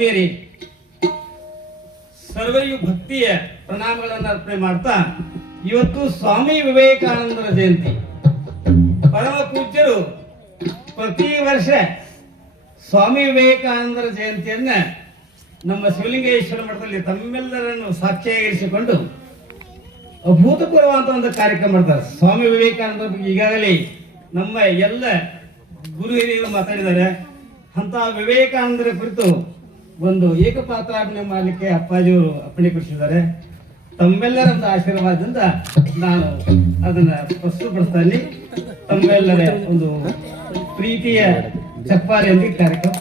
ಆತ್ಮೀಯರೇ ಸರ್ವರಿಗೂ ಭಕ್ತಿಯ ಪ್ರಣಾಮಗಳನ್ನು ಅರ್ಪಣೆ ಮಾಡ್ತಾ ಇವತ್ತು ಸ್ವಾಮಿ ವಿವೇಕಾನಂದರ ಜಯಂತಿ. ಪರಮ ಪೂಜ್ಯರು ಪ್ರತಿ ವರ್ಷ ಸ್ವಾಮಿ ವಿವೇಕಾನಂದರ ಜಯಂತಿಯನ್ನ ನಮ್ಮ ಶಿವಲಿಂಗೇಶ್ವರ ಮಠದಲ್ಲಿ ತಮ್ಮೆಲ್ಲರನ್ನು ಸಾಕ್ಷಿಯಾಗಿರಿಸಿಕೊಂಡು ಅಭೂತಪೂರ್ವವಾದ ಒಂದು ಕಾರ್ಯಕ್ರಮ ಮಾಡ್ತಾರೆ. ಸ್ವಾಮಿ ವಿವೇಕಾನಂದರ ಬಗ್ಗೆ ಈಗಾಗಲೇ ನಮ್ಮ ಎಲ್ಲ ಗುರು ಹಿರಿಯರು ಮಾತಾಡಿದ್ದಾರೆ. ಅಂತ ವಿವೇಕಾನಂದರ ಕುರಿತು ಒಂದು ಏಕಪಾತ್ರಾಭಿನಯ ಮಾಡಲಿಕ್ಕೆ ಅಪ್ಪಾಜಿಯವರು ಅಪ್ಪಣೆಪಡಿಸಿದ್ದಾರೆ ತಮ್ಮೆಲ್ಲರ ಒಂದು ಆಶೀರ್ವಾದದಿಂದ ನಾನು ಅದನ್ನ ಪ್ರಸ್ತುತಪಡಿಸ್ತಾನೆ. ತಮ್ಮೆಲ್ಲರ ಒಂದು ಪ್ರೀತಿಯ ಚಪ್ಪಾಳೆಯೊಂದಿಗೆ ಕಾರ್ಯಕ್ರಮ.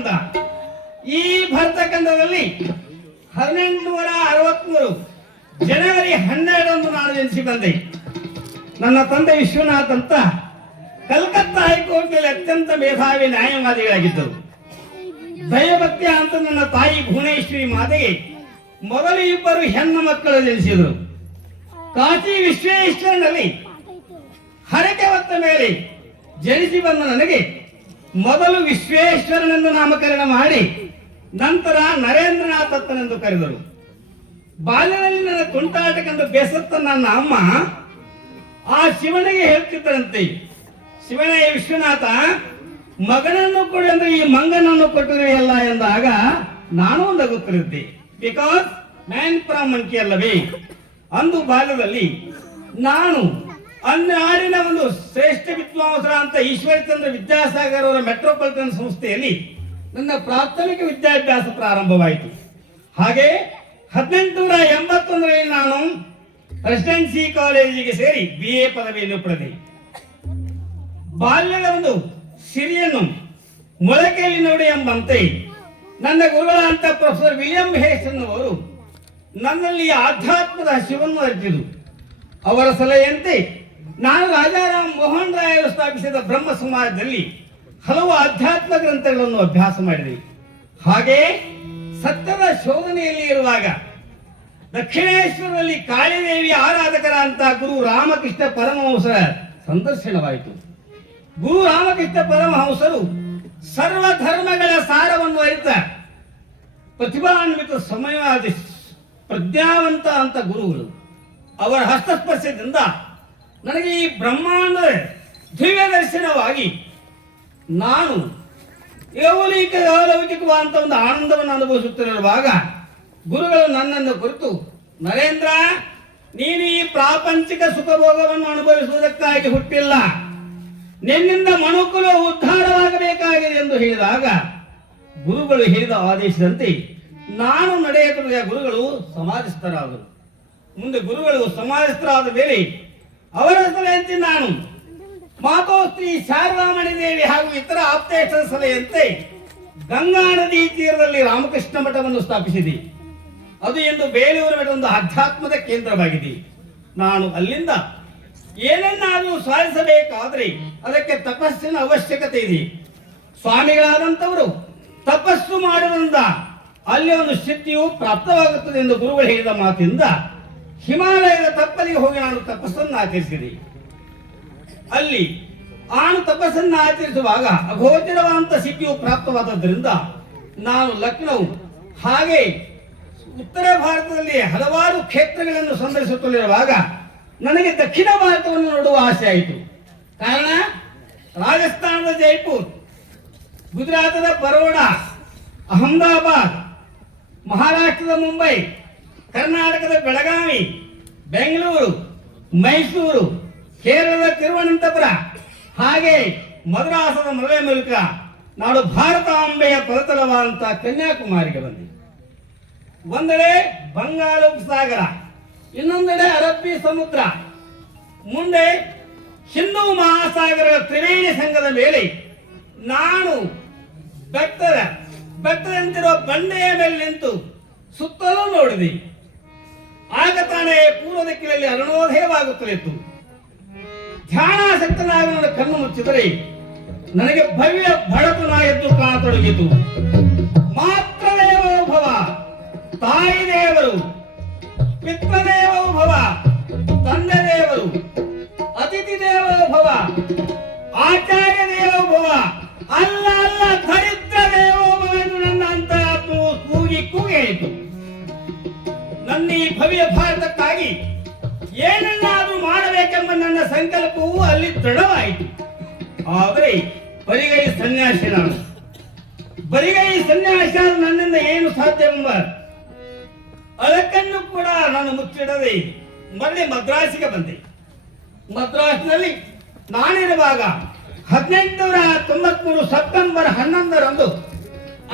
ವಿವೇಕಾನಂದ ಈ ಭರತಖಂಡದಲ್ಲಿ ಹದಿನೆಂಟುನೂರ ಅರವತ್ಮೂರು ಜನವರಿ ಹನ್ನೆರಡರಂದು ನಾನು ಜನಿಸಿ ಬಂದೆ. ನನ್ನ ತಂದೆ ವಿಶ್ವನಾಥ್ ಅಂತ ಕಲ್ಕತ್ತಾ ಹೈಕೋರ್ಟ್ನಲ್ಲಿ ಅತ್ಯಂತ ಮೇಧಾವಿ ನ್ಯಾಯವಾದಿಗಳಾಗಿದ್ದರು. ದೈವಭಕ್ತಿ ಅಂತ ನನ್ನ ತಾಯಿ ಭುವನೇಶ್ವರಿ ಮಾತೆಗೆ ಮೊದಲು ಇಬ್ಬರು ಹೆಣ್ಣು ಮಕ್ಕಳು ಜನಿಸಿದರು. ಕಾಶಿ ವಿಶ್ವೇಶ್ವರನಲ್ಲಿ ಹರಕೆ ಹೊತ್ತ ಮೇಲೆ ಜನಿಸಿ ಬಂದ ನನಗೆ ಮೊದಲು ವಿಶ್ವೇಶ್ವರನೆಂದು ನಾಮಕರಣ ಮಾಡಿ ನಂತರ ನರೇಂದ್ರನಾಥತ್ತನೆಂದು ಕರೆದರು. ಬಾಲ್ಯದಲ್ಲಿ ನನ್ನ ತುಂಟಾಟಕ್ಕೆಂದು ಬೇಸತ್ತ ನನ್ನ ಅಮ್ಮ ಆ ಶಿವನಿಗೆ ಹೇಳ್ತಿದ್ದರಂತೆ, ಶಿವನೇ ವಿಶ್ವನಾಥ, ಮಗನನ್ನು ಕೊಡಿ ಅಂದ್ರೆ ಈ ಮಂಗನನ್ನು ಕೊಟ್ಟರೆ ಎಲ್ಲ ಎಂದಾಗ ನಾನು ನಗುತ್ತಿರುದ್ದೆ. ಬಿಕಾಸ್ ಮ್ಯಾನ್ ಮಂಕಿ ಅಲ್ಲವೇ? ಅಂದು ಬಾಲ್ಯದಲ್ಲಿ ನಾನು ಅನ್ನಾಡಿನ ಒಂದು ಶ್ರೇಷ್ಠ ವಿದ್ವಾಂಸರ ಅಂತ ಈಶ್ವರಚಂದ್ರ ವಿದ್ಯಾಸಾಗರ್ ಅವರ ಮೆಟ್ರೋಪಾಲಿಟನ್ ಸಂಸ್ಥೆಯಲ್ಲಿ ನನ್ನ ಪ್ರಾಥಮಿಕ ವಿದ್ಯಾಭ್ಯಾಸ ಪ್ರಾರಂಭವಾಯಿತು. ಹಾಗೆ ಹದಿನೆಂಟುನೂರ ಎಂಬತ್ತೊಂದರಲ್ಲಿ ನಾನು ಪ್ರೆಸಿಡೆನ್ಸಿ ಕಾಲೇಜಿಗೆ ಸೇರಿ ಬಿ ಎ ಪದವಿಯನ್ನು ಪಡೆದೆ. ಬಾಲ್ಯದ ಒಂದು ಸಿರಿಯನ್ನು ಮೊಳಕೆಯಲ್ಲಿ ನೋಡಿ ಎಂಬಂತೆ ನನ್ನ ಗುರುಗಳಂತ ಪ್ರೊಫೆಸರ್ ವಿಲಿಯಂ ಹೇಸನ್ ಅವರು ನನ್ನಲ್ಲಿ ಆಧ್ಯಾತ್ಮದ ಹಸಿವನ್ನು ಅರಿತಿದ್ರು. ಅವರ ಸಲಹೆಯಂತೆ ನಾನು ರಾಜಾರಾಮ್ ಮೋಹನ್ ರಾಯರು ಸ್ಥಾಪಿಸಿದ ಬ್ರಹ್ಮ ಸಮಾಜದಲ್ಲಿ ಹಲವು ಅಧ್ಯಾತ್ಮ ಗ್ರಂಥಗಳನ್ನು ಅಭ್ಯಾಸ ಮಾಡಿದೆ. ಹಾಗೆ ಸತ್ಯದ ಶೋಧನೆಯಲ್ಲಿ ಇರುವಾಗ ದಕ್ಷಿಣೇಶ್ವರದಲ್ಲಿ ಕಾಳಿದೇವಿ ಆರಾಧಕರ ಅಂತ ಗುರು ರಾಮಕೃಷ್ಣ ಪರಮಹಂಸರ ಸಂದರ್ಶನವಾಯಿತು. ಗುರು ರಾಮಕೃಷ್ಣ ಪರಮಹಂಸರು ಸರ್ವ ಧರ್ಮಗಳ ಸಾರವನ್ನು ಅರಿತ ಪ್ರತಿಭಾನ್ವಿತ ಸಮಯವಾದ ಪ್ರಜ್ಞಾವಂತ ಅಂತ ಗುರುಗಳು ಅವರ ಹಸ್ತಸ್ಪರ್ಶದಿಂದ ನನಗೆ ಈ ಬ್ರಹ್ಮಾಂಡ ದಿವ್ಯ ದರ್ಶನವಾಗಿ ನಾನು ಯೌಲಿಕ ಅಲೌಕಿಕವಾದಂಥ ಒಂದು ಆನಂದವನ್ನು ಅನುಭವಿಸುತ್ತಿರುವಾಗ ಗುರುಗಳು ನನ್ನನ್ನು ಕುರಿತು, ನರೇಂದ್ರ, ನೀನು ಈ ಪ್ರಾಪಂಚಿಕ ಸುಖಭೋಗವನ್ನು ಅನುಭವಿಸುವುದಕ್ಕಾಗಿ ಹುಟ್ಟಿಲ್ಲ. ನಿನ್ನಿಂದ ಮನುಕುಲ ಉದ್ಧಾರವಾಗಬೇಕಾಗಿದೆ ಎಂದು ಹೇಳಿದಾಗ ಗುರುಗಳು ಹೇಳಿದ ಆದೇಶದಂತೆ ನಾನು ನಡೆಯತೊಡಗಿದ ಗುರುಗಳು ಸಮಾಧಿಸ್ಥರಾದರು. ಮುಂದೆ ಗುರುಗಳು ಸಮಾಧಿಸ್ಥರಾದ ಮೇಲೆ ಅವರ ಸಲಹೆಯಂತೆ ನಾನು. ಮಾತೋಶ್ರೀ ಶಾರದಾಮಣಿ ದೇವಿ ಹಾಗೂ ಇತರ ಆಪ್ತೇಷ್ಟರ ಸಲಹೆಯಂತೆ ಗಂಗಾ ನದಿ ತೀರದಲ್ಲಿ ರಾಮಕೃಷ್ಣ ಮಠವನ್ನು ಸ್ಥಾಪಿಸಿದೆ. ಅದು ಎಂದು ಬೇಲೂರು ಮಠ ಒಂದು ಆಧ್ಯಾತ್ಮದ ಕೇಂದ್ರವಾಗಿದೆ. ನಾನು ಅಲ್ಲಿಂದ ಏನನ್ನಾದರೂ ಸಾಧಿಸಬೇಕಾದ್ರೆ ಅದಕ್ಕೆ ತಪಸ್ಸಿನ ಅವಶ್ಯಕತೆ ಇದೆ. ಸ್ವಾಮಿಗಳಾದಂಥವರು ತಪಸ್ಸು ಮಾಡುವುದರಿಂದ ಅಲ್ಲಿ ಒಂದು ಶಕ್ತಿಯು ಪ್ರಾಪ್ತವಾಗುತ್ತದೆ ಎಂದು ಗುರುಗಳು ಹೇಳಿದ ಮಾತಿಂದ ಹಿಮಾಲಯದ ತಪ್ಪಲಿಗೆ ಹೋಗಿ ನಾನು ತಪಸ್ಸನ್ನು ಆಚರಿಸಿದೆ. ಅಲ್ಲಿ ಆನು ತಪಸ್ಸನ್ನು ಆಚರಿಸುವಾಗ ಅಗೋಚರವಾದಂತ ಸಿದ್ಧಿಯು ಪ್ರಾಪ್ತವಾದದ್ದರಿಂದ ನಾನು ಲಕ್ನೌ, ಹಾಗೆ ಉತ್ತರ ಭಾರತದಲ್ಲಿ ಹಲವಾರು ಕ್ಷೇತ್ರಗಳನ್ನು ಸಂದರ್ಶಿಸುತ್ತಲಿರುವಾಗ ನನಗೆ ದಕ್ಷಿಣ ಭಾರತವನ್ನು ನೋಡುವ ಆಸೆ ಆಯಿತು. ಕಾರಣ ರಾಜಸ್ಥಾನದ ಜೈಪುರ್, ಗುಜರಾತದ ಬರೋಡಾ, ಅಹಮದಾಬಾದ್, ಮಹಾರಾಷ್ಟ್ರದ ಮುಂಬೈ ಕರ್ನಾಟಕದ ಬೆಳಗಾವಿ, ಬೆಂಗಳೂರು, ಮೈಸೂರು, ಕೇರಳದ ತಿರುವನಂತಪುರ, ಹಾಗೆ ಮದ್ರಾಸದ ಮದುವೆ ಮೂಲಕ ನಾಡು ಭಾರತಾಂಬೆಯ ಪದತಲವಾದಂತಹ ಕನ್ಯಾಕುಮಾರಿಗೆ ಬಂದೆ. ಒಂದೆಡೆ ಬಂಗಾಳ ಉಪಸಾಗರ, ಇನ್ನೊಂದೆಡೆ ಅರಬ್ಬಿ ಸಮುದ್ರ, ಮುಂದೆ ಹಿಂದೂ ಮಹಾಸಾಗರದ ತ್ರಿವೇಣಿ ಸಂಘದ ಮೇಲೆ ನಾನು ಬೆಟ್ಟದ, ಬೆಟ್ಟದಂತಿರುವ ಬಂಡೆಯ ಮೇಲೆ ನಿಂತು ಸುತ್ತಲೂ ನೋಡಿದೆ. ಆಗ ತಾನೇ ಪೂರ್ವ ದಿಕ್ಕಿನಲ್ಲಿ ಅರುಣೋದಯವಾಗುತ್ತಲಿತ್ತು ಧ್ಯಾನಾಸಕ್ತನಾಗಿ ನನ್ನ ಕಣ್ಣು ಮುಚ್ಚಿದರೆ ನನಗೆ ಭವ್ಯ ಬಡತನ ಎದ್ದು ಕಾಣತೊಡಗಿತು ಮಾತ್ರ ದೇವೋಭವ ತಾಯಿ ದೇವರು ಪಿತೃದೇವೋಭವ ಭವ್ಯ ಭಾರತಕ್ಕಾಗಿ ಏನನ್ನಾದರೂ ಮಾಡಬೇಕೆಂಬ ನನ್ನ ಸಂಕಲ್ಪವು ಅಲ್ಲಿ ದೃಢವಾಯಿತು. ಆದರೆ ಬರಿಗೈ ಸನ್ಯಾಸಿ ನಾನು ಬರಿಗೈ ಸನ್ಯಾಸ ನನ್ನಿಂದ ಏನು ಸಾಧ್ಯವೆಂಬ ಅದಕ್ಕನ್ನು ಕೂಡ ನಾನು ಮುಚ್ಚಿಡದೆ ಮರಳಿ ಮದ್ರಾಸಿಗೆ ಬಂದೆ. ಮದ್ರಾಸಿನಲ್ಲಿ ನಾನಿರುವಾಗ ಹದಿನೆಂಟುನೂರ ತೊಂಬತ್ಮೂರು ಸೆಪ್ಟೆಂಬರ್ ಹನ್ನೊಂದರಂದು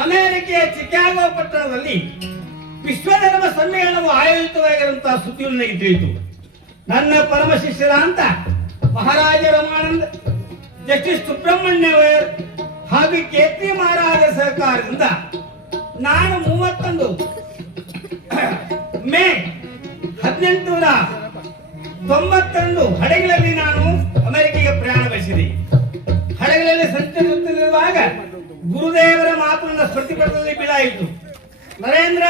ಅಮೆರಿಕೆಯ ಚಿಕಾಗೋ ಪಟ್ಟಣದಲ್ಲಿ ವಿಶ್ವಧರ್ಮ ಸಮ್ಮೇಳನವು ಆಯೋಜಿತವಾಗಿರುವಂತಹ ಸುದ್ದಿಯು ನನಗೆ ತಿಳಿಯಿತು ನನ್ನ ಪರಮ ಅಂತ ಮಹಾರಾಜ ರಮಾನಂದ, ಜಸ್ಟಿಸ್ ಸುಬ್ರಹ್ಮಣ್ಯವರ್ ಹಾಗೂ ಕೇತ್ರಿ ಮಹಾರಾಜ ಸಹಕಾರದಿಂದ ನಾನು ಮೂವತ್ತೊಂದು ಮೇ ಹದಿನೆಂಟುನೂರ ತೊಂಬತ್ತೊಂದು ಹಡಗಿನಲ್ಲಿ ನಾನು ಅಮೆರಿಕೆಗೆ ಪ್ರಯಾಣ ಬಯಸಿದೆ ಹಡಗಿನಲ್ಲಿ ಸಂಚರಿಸುತ್ತಿರುವಾಗ ಗುರುದೇವರ ಮಾತು ನನ್ನ ಸ್ಮೃತಿಪಟದಲ್ಲಿ ಬೀಳಾಯಿತು. ನರೇಂದ್ರ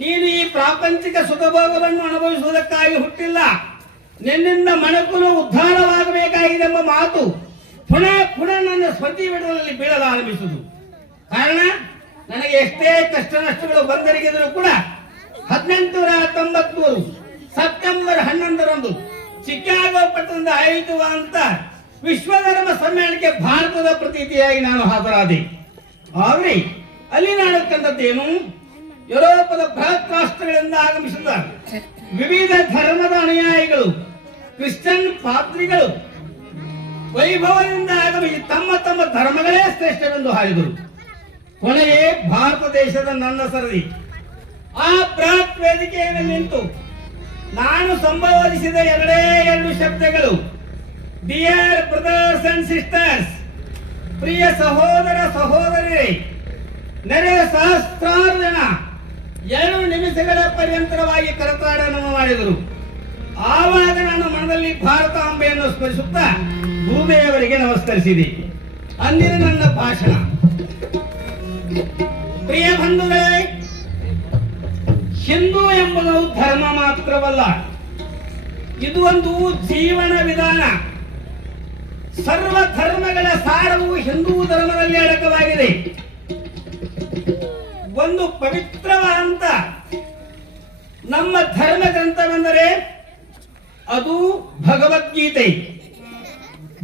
ನೀನು ಈ ಪ್ರಾಪಂಚಿಕ ಸುಖಭೋಗವನ್ನು ಅನುಭವಿಸುವುದಕ್ಕಾಗಿ ಹುಟ್ಟಿಲ್ಲ. ನಿನ್ನಿಂದ ಮಣಕುಲು ಉದ್ಧಾರವಾಗಬೇಕಾಗಿದೆ ಎಂಬ ಮಾತು ಪುನಃ ಪುನಃ ನನ್ನ ಸ್ಮೃತಿ ಬೀಳಲು ಆರಂಭಿಸುವುದು. ಕಾರಣ, ನನಗೆ ಎಷ್ಟೇ ಕಷ್ಟ ನಷ್ಟಗಳು ಬಂದರಿಗಿದ್ರು ಕೂಡ ಹದಿನೆಂಟು ನೂರ ತೊಂಬತ್ಮೂರು ಸೆಪ್ಟೆಂಬರ್ ಹನ್ನೊಂದರಂದು ಚಿಕಾಗೋ ಪಟ್ಟಣದ ಆಯೋಜಿತವಾದಂತ ವಿಶ್ವಧರ್ಮ ಸಮ್ಮೇಳನಕ್ಕೆ ಭಾರತದ ಪ್ರತೀತಿಯಾಗಿ ನಾನು ಹಾಜರಾದೆ. ಆದರೆ ಅಲ್ಲಿ ನಾನು ಕಂಡದ್ದೇನು? ಯುರೋಪದ ಬೃಹತ್ ರಾಷ್ಟ್ರಗಳಿಂದ ಆಗಮಿಸಿದ ವಿವಿಧ ಧರ್ಮದ ಅನುಯಾಯಿಗಳು, ಕ್ರಿಶ್ಚಿಯನ್ ಪಾತ್ರಿಗಳು ವೈಭವದಿಂದ ಆಗಮಿಸಿ ತಮ್ಮ ತಮ್ಮ ಧರ್ಮಗಳೇ ಶ್ರೇಷ್ಠವೆಂದು ಹಾರಿದರು. ಕೊನೆಗೆ ಭಾರತ ದೇಶದ ನನ್ನ ಸರದಿ. ಆ ಬೃಹತ್ ವೇದಿಕೆಯಲ್ಲಿ ನಿಂತು ನಾನು ಸಂಬೋಧಿಸಿದ ಎರಡೇ ಎರಡು ಶಬ್ದಗಳು. ಡಿಯರ್ ಬ್ರದರ್ಸ್ ಅಂಡ್ ಸಿಸ್ಟರ್ಸ್ ಪ್ರಿಯ ಸಹೋದರ ಸಹೋದರಿ ನೆರೆಯ ಸಹಸ್ರಾರು ಜನ ಎರಡು ನಿಮಿಷಗಳ ಪರ್ಯಂತರವಾಗಿ ಕರತಾಡನ ಮಾಡಿದರು. ಆವಾಗ ನಾನು ಮನದಲ್ಲಿ ಭಾರತಾಂಬೆಯನ್ನು ಸ್ಮರಿಸುತ್ತಾ ಭೂಮಿಯವರಿಗೆ ನಮಸ್ಕರಿಸಿದೆ. ಅಂದಿನ ನನ್ನ ಭಾಷಣ. ಪ್ರಿಯ ಬಂಧುಗಳೇ, ಹಿಂದೂ ಎಂಬುದು ಧರ್ಮ ಮಾತ್ರವಲ್ಲ. ಇದು ಒಂದು ಜೀವನ ವಿಧಾನ. ಸರ್ವ ಧರ್ಮಗಳ ಸಾರವು ಹಿಂದೂ ಧರ್ಮದಲ್ಲಿ ಅಡಕವಾಗಿದೆ. ಒಂದು ಪವಿತ್ರವಾದಂತ ನಮ್ಮ ಧರ್ಮ ಗ್ರಂಥವೆಂದರೆ ಅದು ಭಗವದ್ಗೀತೆ.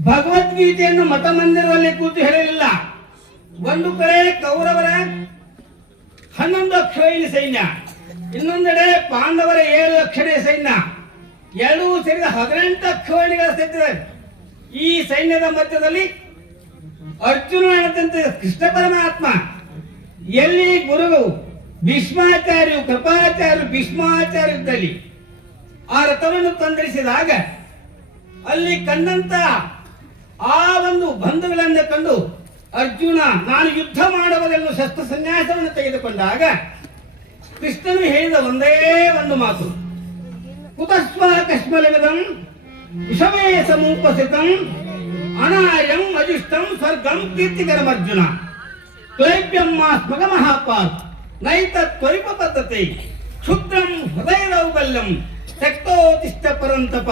ಭಗವದ್ಗೀತೆಯನ್ನು ಮತ ಮಂದಿರದಲ್ಲಿ ಕೂತು ಹೇಳಲಿಲ್ಲ. ಒಂದು ಕಡೆ ಕೌರವರ, ಹನ್ನೊಂದು ಅಕ್ಷರ ಸೈನ್ಯ. ಇನ್ನೊಂದೆಡೆ ಪಾಂಡವರ ಏಳು ಅಕ್ಷರ ಸೈನ್ಯ. ಎರಡೂ ಸೇರಿದ ಹದಿನೆಂಟು ಅಕ್ಷರಣಿಗಳ ಸೈನ್ಯ ಈ ಸೈನ್ಯದ ಮಧ್ಯದಲ್ಲಿ ಅರ್ಜುನ ಕೃಷ್ಣ ಪರಮಾತ್ಮ ಎಲ್ಲಿ ಗುರು ಭೀಷ್ಮಾಚಾರ್ಯರು ಭೀಷ್ಮಾಚಾರ್ಯ ಇದ್ದಲ್ಲಿ ಆ ರಥವನ್ನು ತಂದರಿಸಿದಾಗ ಅಲ್ಲಿ ಕಂಡಂತ ಆ ಒಂದು ಬಂಧುಗಳನ್ನು ಕಂಡು ಅರ್ಜುನ, ನಾನು ಯುದ್ಧ ಮಾಡುವುದನ್ನು ಶಸ್ತ್ರ ಸನ್ಯಾಸವನ್ನು ತೆಗೆದುಕೊಂಡಾಗ ಕೃಷ್ಣನು ಹೇಳಿದ ಒಂದೇ ಒಂದು ಮಾತು. ಕುತಸ್ವ ಕಶ್ಮಲವಿದಂ ವಿಷಮೇ ಸಮೂಪಸಿತಂ ಅನಾರ್ಯಂ ಅಜಿಷ್ಟಂ ಸ್ವರ್ಗಂ ಕೀರ್ತಿಕರಂ ಅರ್ಜುನ. ಕ್ಲೈಬ್ಯಮ್ಮಾಸ್ಮಗ ಮಹಾಪಾತ್ ನೈತ ತ್ವರಿಪ ಪದ್ಧತಿ ಕ್ಷುದ್ರಂ ಹೃದಯ ದೌರ್ಬಲ್ಯಂ ಪರಂತಪ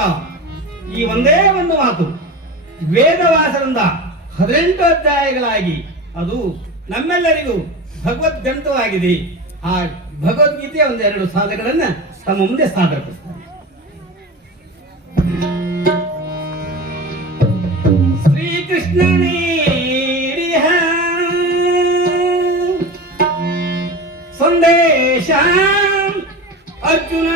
ಈ ಒಂದೇ ಒಂದು ಮಾತು। ವೇದವಾಸರಿಂದ ಹದಿನೆಂಟು ಅಧ್ಯಾಯಗಳಾಗಿ ಅದು ನಮ್ಮೆಲ್ಲರಿಗೂ ಭಗವದ್ ಗ್ರಂಥವಾಗಿದೆ. ಆ ಭಗವದ್ಗೀತೆಯ ಒಂದೆರಡು ಸಾಧಕರನ್ನ ತಮ್ಮ ಮುಂದೆ ಸಾದರಪಡಿಸ್ತಾರೆ. ಶ್ರೀಕೃಷ್ಣ ಸಂದೇಶ ಅರ್ಜುನನ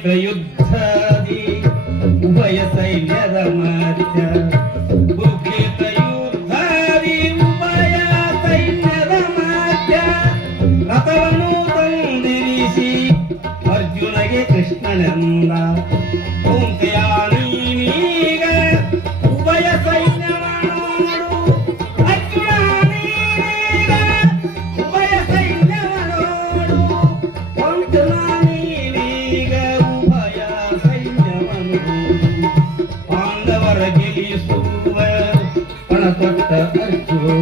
ಕುರುಕ್ಷೇತ್ರ ಯುದ್ಧಾದಿ ಉಭಯ ಸೈನ್ಯದ ಮಧ್ಯ ಕುರುಕ್ಷೇತ್ರ ಯುದ್ಧದಿ, ಉಭಯ ಸೈನ್ಯದ ಮಧ್ಯ ರಥವನ್ನು ತಂದಿರಿಸಿ ಅರ್ಜುನಗೆ ಕೃಷ್ಣನೆಂದ. ಕುಂತೆಯ தொட்டவர்கோ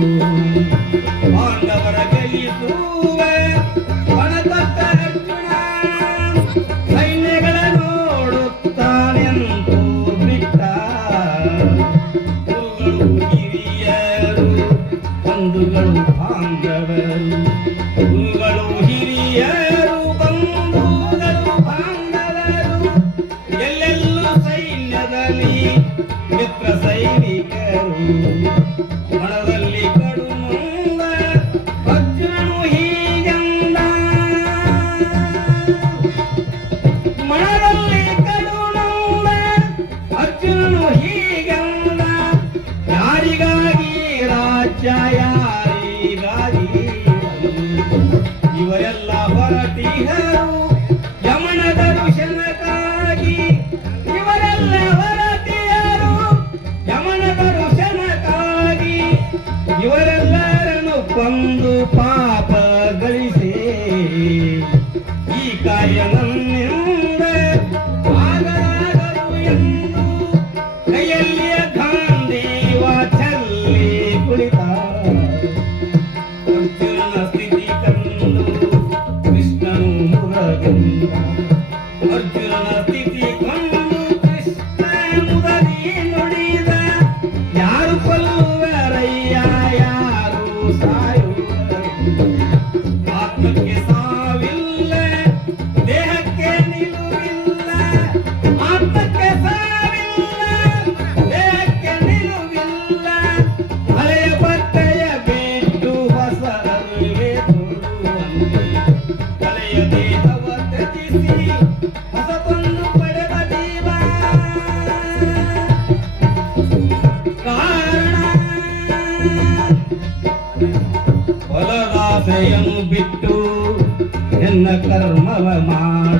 ಈ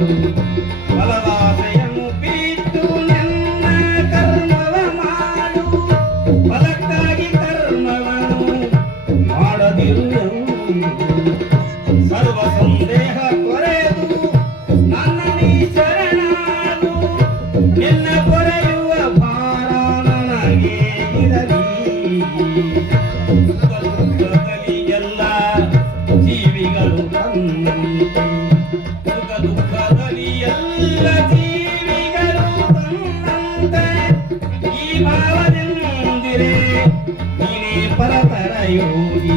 thank you ಈ ಭಾವದಿಂದಿರೇ ನೀನೇ ಪರತರಯೋಗಿ